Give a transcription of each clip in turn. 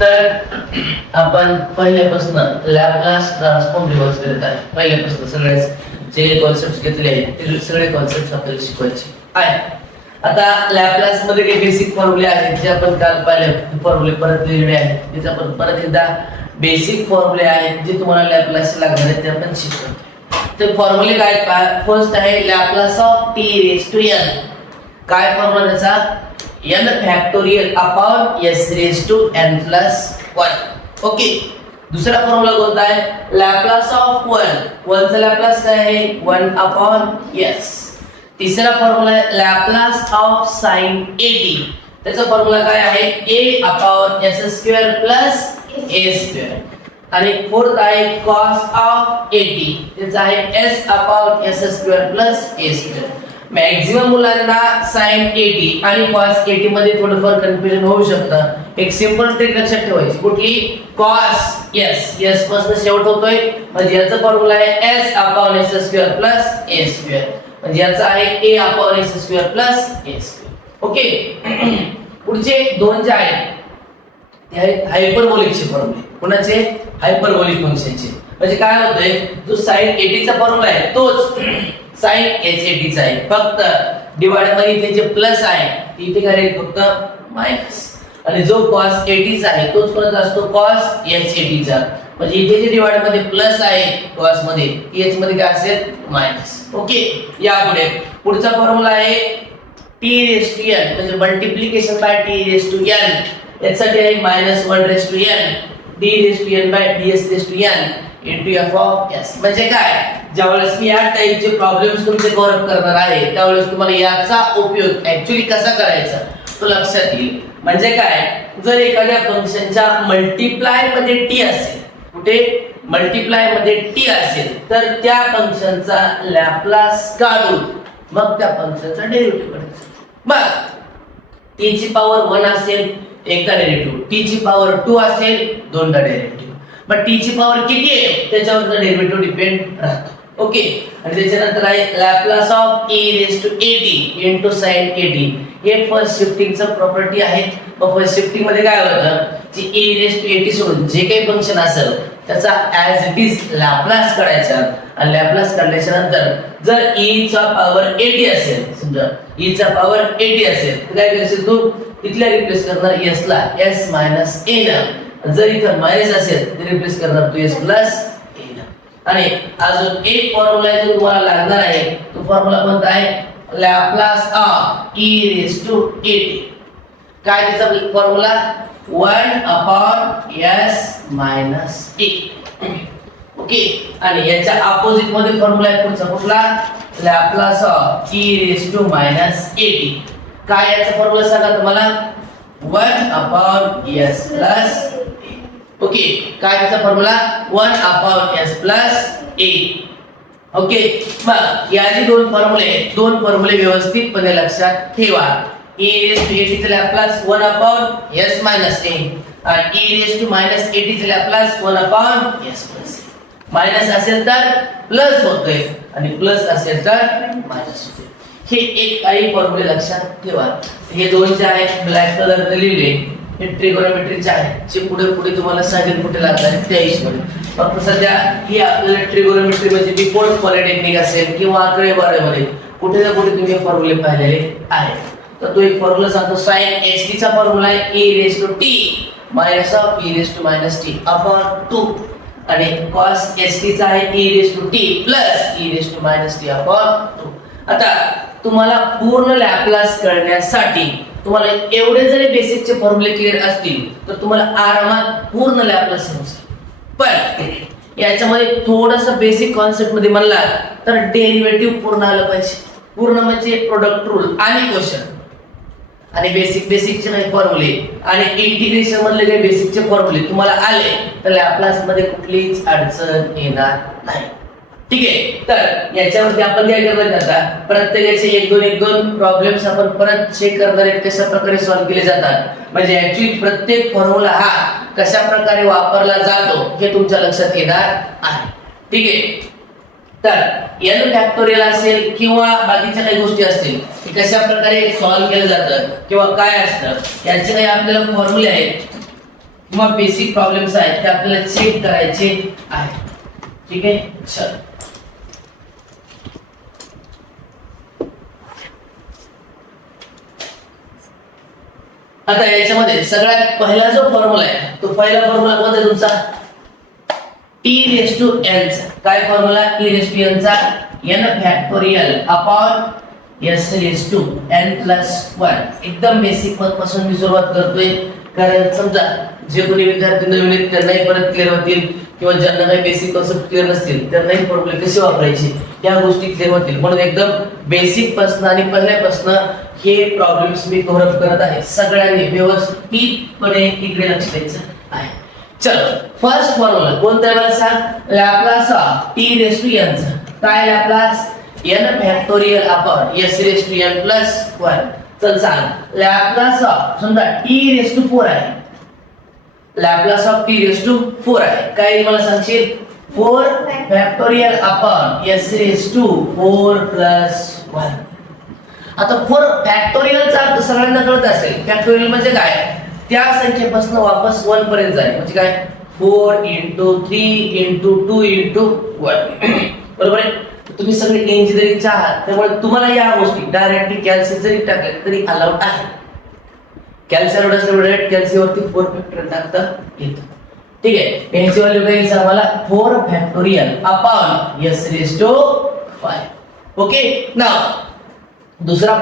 तर आपण पहिल्यापासून लॅपलास ट्रान्सफॉर्म रिव्हर्स करत आहे. पहिल्यापासून सगळेच जे कॉन्सेप्ट घेतले आहेत ते सगळे कॉन्सेप्ट आपल्याला शिकवायचे आहे. आता लॅपलास मध्ये काही बेसिक फॉर्म्युले आहेत जे आपण काल पाहिले. फॉर्म्युले परत लिहिले आहेत. त्याचे आपण परत एकदा बेसिक फॉर्म्युले आहेत जे तुम्हाला लॅपलास लागणार आहेत ते आपण शिकतो. तर फॉर्म्युले काय आहेत? फर्स्ट आहे Laplace of t raise to n. काय फॉर्म्युला त्याचा? n factorial upon s raise to n plus 1. Okay. दुसरा फॉर्म्युला कोणता आहे? लॅपलास ऑफ 1 चा लॅपलास काय आहे? 1 अपॉन s. तिसरा फॉर्म्युला आहे लॅपलास ऑफ sin 80. त्याचा फॉर्म्युला काय आहे? a upon s square plus a square. आणि फोर्थ आहे cos ऑफ 80. त्याचा आहे s upon s square plus a square. Maximum मुलांना sin 80 आणि cos 80 मध्ये थोडंफार कन्फ्युजन होऊ शकतं. एक सिंपल ट्रिक लक्षात ठेवायची. कुठली? cos s पासून शेवट होतोय म्हणजे याचा फॉर्म्युला आहे s upon s square plus a square. म्हणजे याचा आहे a upon s square plus a square. Okay. पुढचे दोन जे आहेत ते आहेत हायपरबोलिकचे फॉर्म्युले. कोणाचे? हायपरबोलिक फंक्शनचे. म्हणजे काय होतंय? जो sin 80 चा फॉर्म्युला आहे तोच sin h80 चा आहे. फक्त डिवाइड मध्ये इथे जे प्लस आहे इथे काय राहील? फक्त मायनस. आणि जो cos 80 चा आहे तोच कोणता असतो? cos h80 चा. म्हणजे इथे जे डिवाइड मध्ये प्लस आहे cos मध्ये h मध्ये काय असेल? मायनस. ओके. यापुढे पुढचा फॉर्म्युला आहे t रेज टू n म्हणजे multiplication by t raise to n. यासाठी आहे -1 raise to n d raise to n by ds raise to n into f of s. म्हणजे काय? ज्यावेळेस मी या टाइपचे प्रॉब्लेम्स तुमचे कव्हर अप करणार आहे त्यावेळेस तुम्हाला याचा उपयोग ऍक्च्युअली कसा करायचा तो लक्षात येईल. म्हणजे काय? जर एखाद्या फंक्शनच्या मल्टिप्लाय मध्ये t असेल, कुठे? मल्टिप्लाय मध्ये t असेल तर त्या फंक्शनचा लॅपलास काढून मग त्या फंक्शनचा डेरिव्हेटिव्ह काढायचा. मग t ची पॉवर 1 असेल एकदा डेरिव्हेटिव्ह, t ची पॉवर 2 असेल दोनदा डेरिव्हेटिव्ह. पण t ची पॉवर किती आहे त्याच्यावर डेरिव्हेटिव्ह डिपेंड राहतो. ओके. आणि त्याच्यानंतर आहे Laplace of e raise to 80 into sin 80. हे फर्स्ट शिफ्टिंगचा प्रॉपर्टी आहे. फर्स्ट शिफ्टिंग मध्ये काय होतं की e रेज टू 80 सोडून जे काही फंक्शन असेल त्याचा ऍज इट इज लॅपलास काढायचा. आणि लॅपलास काढल्याच्या नंतर जर e चा पॉवर 80 असेल, समजा e चा पॉवर 80 असेल तर काय करायचं? तू तिथल्या रिप्लेस करणार s ला s मायनस a न. जर इथं मायनस असेल तर रिप्लेस करणार तू s प्लस a न. आणि अजून एक फॉर्म्युला जो तुम्हाला लागणार आहे तो फॉर्म्युला कोणता आहे? Laplace of e raise to 80. काय त्याचा formula? 1 upon s minus a. Okay. आणि याच्या ऑपोजिट मध्ये फॉर्म्युला आहे पुढचा कुठला? Laplace of e raise to minus 80. काय याचा फॉर्म्युला सांगा तुम्हाला? 1 अपॉन s प्लस. ओके. काय त्याचा formula? 1 upon s plus a. Okay. मग या जे दोन फॉर्म्युले व्यवस्थितपणे लक्षात ठेवा. e रेज टू 80 चा Laplace 1 upon s minus a आणि e रेज टू मायनस 80 चा Laplace 1 upon s plus. Minus असेल तर प्लस होतोय आणि प्लस असेल तर मायनस होतोय. हे एक काही फॉर्म्युले लक्षात ठेवा. हे दोन जे आहेत ब्लॅक कलर ने लिहिले हे ट्रिगोनोमेट्रीचे आहेत. जे पुढे तुम्हाला सांगेल कुठे लागतात त्या हिशोबाने. फक्त सध्या ही आपल्याला ट्रिगोनोमेट्री म्हणजे डिफॉल्ट पॉलिटेक्निक असेल किंवा आकडेवारीमध्ये कुठे ना कुठे तुम्ही फॉर्म्युले पाहिलेले आहेत. तर तो एक फॉर्म्युला सांगतो. sin ht चा फॉर्म्युला आहे e raise to t minus of e raise to minus t upon 2. आणि cos ht चा आहे e raise to t plus e raise to minus t upon 2. आता तुम्हाला पूर्ण लॅपलास करण्यासाठी तुम्हाला एवढे जरी बेसिकचे फॉर्म्युले क्लिअर असतील तर तुम्हाला आरामात पूर्ण लॅपलास समजेल. पण याच्यामध्ये थोडंसं बेसिक कॉन्सेप्ट मध्ये म्हणला तर डेरिव्हेटिव्ह पूर्ण आलं पाहिजे. पूर्ण म्हणजे प्रोडक्ट रूल आणि क्वेश्चन आणि बेसिकचे काही फॉर्म्युले आणि इंटिग्रेशन मधले काही बेसिकचे फॉर्म्युले तुम्हाला आले तर लॅपलास मध्ये कुठलीच अडचण येणार नाही. ठीक आहे. तर याच्यावरती आपण काय करणार आता प्रत्येकाचे एक दोन प्रॉब्लेम्स आपण परत चेक करणार आहेत कशा प्रकारे सॉल्व्ह केले जातात. म्हणजे ऍक्च्युअली प्रत्येक फॉर्म्युला हा कशा प्रकारे वापरला जातो हे तुमच्या लक्षात येणार आहे. ठीक आहे. तर n फॅक्टोरियल असेल किंवा बाकीच्या काही गोष्टी असतील की कशा प्रकारे सॉल्व्ह केलं जातं किंवा काय असतं याचे काही आपल्याला फॉर्म्युले आहेत किंवा बेसिक प्रॉब्लेम्स आहेत ते आपल्याला चेक करायचे आहेत. ठीक आहे. चल आता याच्यामध्ये सगळ्यात पहिला जो फॉर्म्युला आहे तो पहिला फॉर्म्युला कोणता आहे तुमचा e raised to n चा काय formula e raised to n चा n factorial upon s raised to n plus 1 एकदम बेसिक पासून मी सुरुवात करतोय कारण समजा जे कोणी विद्यार्थी नवीन आहेत त्यांनाही परत क्लिअर होतील किंवा ज्यांना काही बेसिक कन्सेप्ट क्लिअर नसतील त्यांनाही फॉर्म्युले कसे वापरायचे या गोष्टी क्लिअर होतील म्हणून एकदम बेसिक पासून आणि पहिल्यापासून हे प्रॉब्लेम्स मी कव्हर अप करत आहे. सगळ्यांनी व्यवस्थितपणे इकडे लक्ष द्यायचं आहे. चलो फर्स्ट फॉर्म्युला कोणता आहे मला सांग Laplace of e raised to n चा काय Laplace n factorial upon s raised to n plus 1 चल सांग लॅप्लास ऑफ समजा e raised to 4 आहे Laplace of t raised to 4 आहे काय मला सांगशील 4 factorial upon s raised to 4 plus 1 आता 4 फॅक्टोरियलचा अर्थ सगळ्यांना कळत असेल फॅक्टोरियल म्हणजे काय त्या संख्येपासून वापस 1 पर्यंत जाणे म्हणजे काय 4 into 3 into 2 into 1 बरोबर आहे. तुम्ही सगळे इंजिनिअरिंगचे आहात त्यामुळे तुम्हाला या गोष्टी डायरेक्टली कॅल्सी जरी टाकले तरी अलाउड आहे. कॅल्सी डायरेक्ट कॅल्सीवरती 4 फॅक्टोरियल टाकता येतं. ठीक आहे. याची व्हॅल्यू काय येईल आम्हाला 4 factorial upon s raised to 5. Okay. Now दुसरा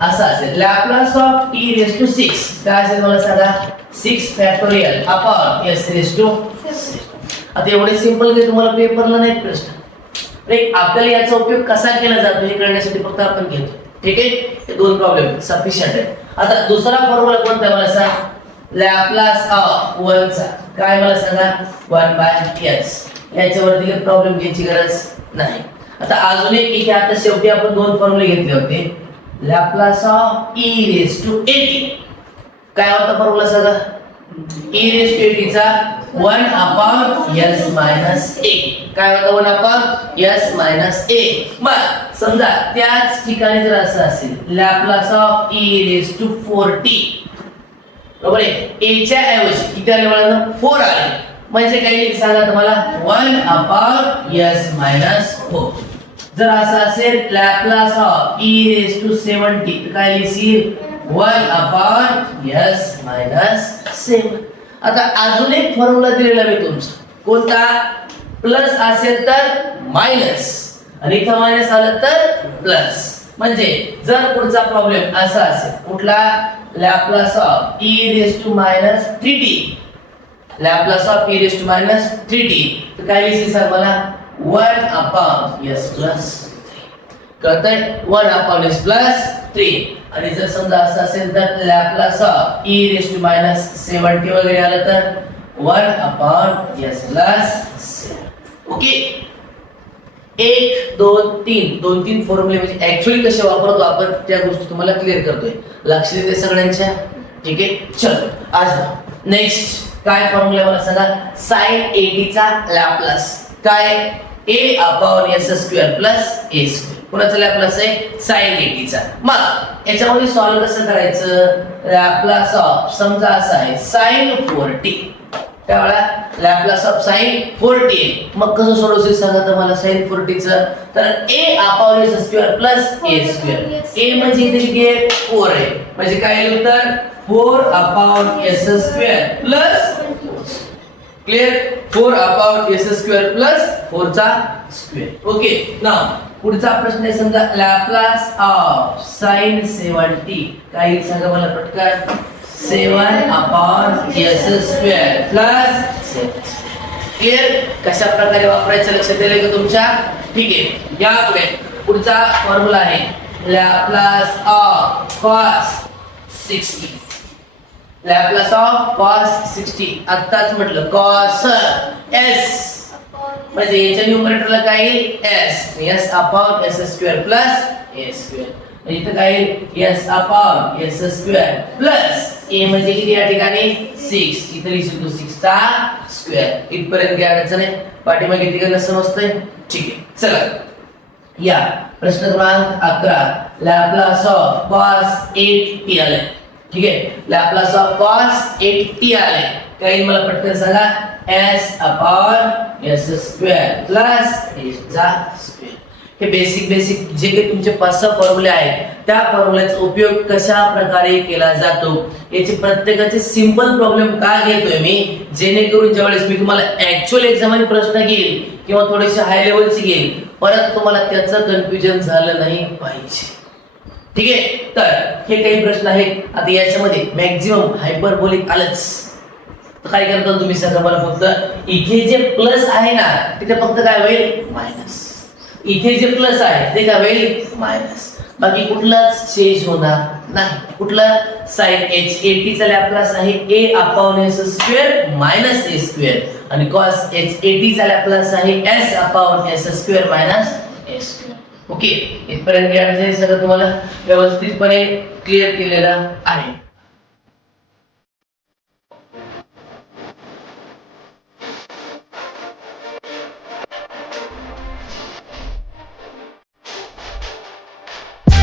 असा असेल Laplace of e raised to 6 काय असेल मला सांगा 6 factorial upon s raised to 6. आता एवढे सिंपल की तुम्हाला पेपरला नाही प्रश्न आपल्याला याचा उपयोग कसा केला जातो हे कळण्यासाठी फक्त आपण घेतो. ठीक आहे. हे दोन प्रॉब्लेम सफिशियंट आहे. आता दुसरा फॉर्म्युला कोणता आहे मला सांग लॅप्लास ऑफ 1 चा काय मला सांगा 1/s याच्यावरती प्रॉब्लेम घ्यायची गरज नाही. आता अजून एक इथे आता शेवटी आपण दोन फॉर्म्युले घेतले होते Laplace of e raised to 80 काय होता फॉर्म्युला सांगा e raised to 80 चा 1 upon s minus a काय होता 1 upon s minus a मग समजा त्याच ठिकाणी जर असं असेल Laplace of e raised to 40 बरोबर आहे a च्या ऐवजी किती आले मला 4 आले म्हणजे काय लिहिलं सांगा तुम्हाला 1 upon s minus 4 जर असं असेल Laplace of e raised to 70 काय लिहिशील 1 upon s minus 7. आता अजून एक फॉर्म्युला दिलेला मी तुमचा कोणता प्लस असेल तर मायनस आणि इथं मायनस आलं तर प्लस म्हणजे जर पुढचा प्रॉब्लेम असा असेल कुठला Laplace of e raised to minus 3t Laplace of e raised to minus 3t तर काय लिहिशील सर मला 1 upon s plus 3 कळतंय 1 upon s plus 3 आणि जर समजा असं असेल तर Laplace of e raised to minus 70 वगैरे आलं तर 1 upon s plus 7. ओके 1 2 3 दोन तीन फॉर्म्युले म्हणजे ऍक्च्युअली कसे वापरतो आपण त्या गोष्टी तुम्हाला क्लिअर करतोय लक्ष देते सगळ्यांच्या. ठीक आहे. चलो आज नेक्स्ट काय फॉर्म्युला मला सांगा sin 80 चा लॅप्लास काय a upon s square plus a square कोणाचा लॅप्लास आहे sin 80 चा. मग याच्यामध्ये सॉल्व्ह कसं करायचं लॅप्लास ऑफ समजा असा आहे sin 40 त्यावेळा लॅप्लास ऑफ sin 40 मग कसं सोडवशील सांगा तर मला sin 40 चं तर a upon s square plus a square a म्हणजे इथे 4 आहे म्हणजे काय येईल तर 4 upon s square plus clear 4 upon s square plus 4 चा स्क्वेअर. ओके. नाउ पुढचा प्रश्न आहे समजा लॅप्लास ऑफ sin 70 काय सांगा मला पटकन 7 upon s square plus 7. Clear कशा प्रकारे वापरायचं लक्षात दिले का तुमच्या. ठीक आहे. या पुढे पुढचा फॉर्म्युला आहे Laplace of cos 60 Laplace of cos 60 आत्ताच म्हटलं cos s म्हणजे याच्या न्यूमरेटरला काय येईल s s upon s square plus a square इथं काय येईल s upon s square plus a म्हणजे किती या ठिकाणी 6 इथे लिहितो 6 चा स्क्वेअर इथपर्यंत काय अडचण आहे पाठीमागे किती समजतंय ठीक आहे चला या प्रश्न क्रमांक 11 लॅपलास ऑफ cos 8t आले ठीक आहे लॅपलास ऑफ cos 8t आले काही मला पटकन सांगा s upon s square plus a चा स्क्वेअर हे बेसिक जे काही तुमचे 5 फॉर्म्युले आहेत त्या फॉर्म्युल्याचा उपयोग कशा प्रकारे केला जातो याचे प्रत्येकाचे सिंपल प्रॉब्लेम का घेतोय मी जेणेकरून ज्यावेळेस मी तुम्हाला ऍक्च्युअल एक्झाम प्रश्न घेईल किंवा थोडेसे हाय लेवलचे घेईल परत तुम्हाला त्याचं कन्फ्युजन झालं नाही पाहिजे ठीक आहे तर हे काही प्रश्न आहेत आता याच्यामध्ये मॅक्झिमम हायपरबोलिक आलंच काय करता तुम्ही सगळं मला फक्त इथे जे प्लस आहे ना तिथे फक्त काय होईल मायनस इथे जे प्लस आहे ते काय होईल मायनस बाकी कुठलाच चेंज होणार नाही कुठला sin h80 चा लॅप्लास आहे a upon s square minus a square आणि cos h80 चा लॅप्लास आहे s upon s square minus a square okay इथपर्यंत हे सगळं तुम्हाला व्यवस्थितपणे क्लिअर केलेलं आहे